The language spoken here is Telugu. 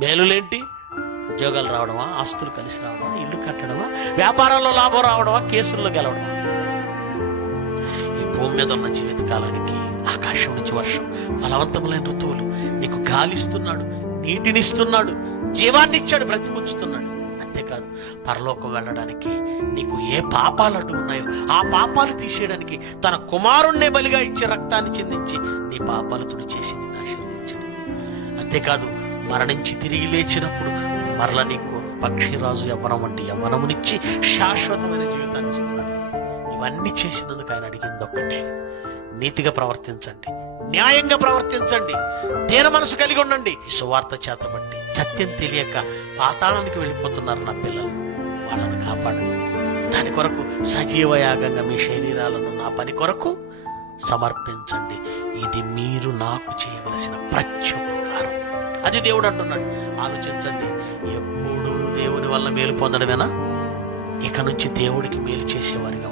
మేలులేంటి? ఉద్యోగాలు రావడమా? ఆస్తులు కలిసి రావడమా? ఇల్లు కట్టడమా? వ్యాపారాల్లో లాభం రావడమా? కేసుల్లో గెలవడమా? ఈ భూమి మీద ఉన్న జీవితకాలానికి ఆకాశం నుంచి వర్షం ఫలవంతములైన ఋతువులు నీకు గాలిస్తున్నాడు నీటినిస్తున్నాడు జీవాన్ని ఇచ్చాడు బ్రతికుంచుతున్నాడు. అంతేకాదు పరలోకం వెళ్ళడానికి నీకు ఏ పాపాలు అడ్డు ఉన్నాయో ఆ పాపాలు తీసేయడానికి తన కుమారుణ్ణే బలిగా ఇచ్చే రక్తాన్ని చెందించి నీ పాపాలు తుడిచేసి నిన్ను ఆశీర్వదించాడు అంతేకాదు మరణించి తిరిగి లేచినప్పుడు మరల నీకు పక్షిరాజు యవ్వనం వంటి యవ్వనమునిచ్చి శాశ్వతమైన జీవితాన్ని ఇస్తున్నాడు. ఇవన్నీ చేసినందుకు ఆయన అడిగింది ఒక్కటే. నీతిగా ప్రవర్తించండి. న్యాయంగా ప్రవర్తించండి. దేన మనసు కలిగి ఉండండి. సువార్త చేతబట్టి సత్యం తెలియక పాతాళానికి వెళ్ళిపోతున్నారు నా పిల్లలు. వాళ్ళని కాపాడండి. దాని కొరకు సజీవ యాగంగా మీ శరీరాలను నా పని కొరకు సమర్పించండి. ఇది మీరు నాకు చేయవలసిన ప్రతి అది దేవుడు అంటున్నాడు. ఆలోచించండి ఎప్పుడు దేవుని వల్ల మేలు పొందడమేనా? ఇక నుంచి దేవుడికి మేలు చేసేవారిగా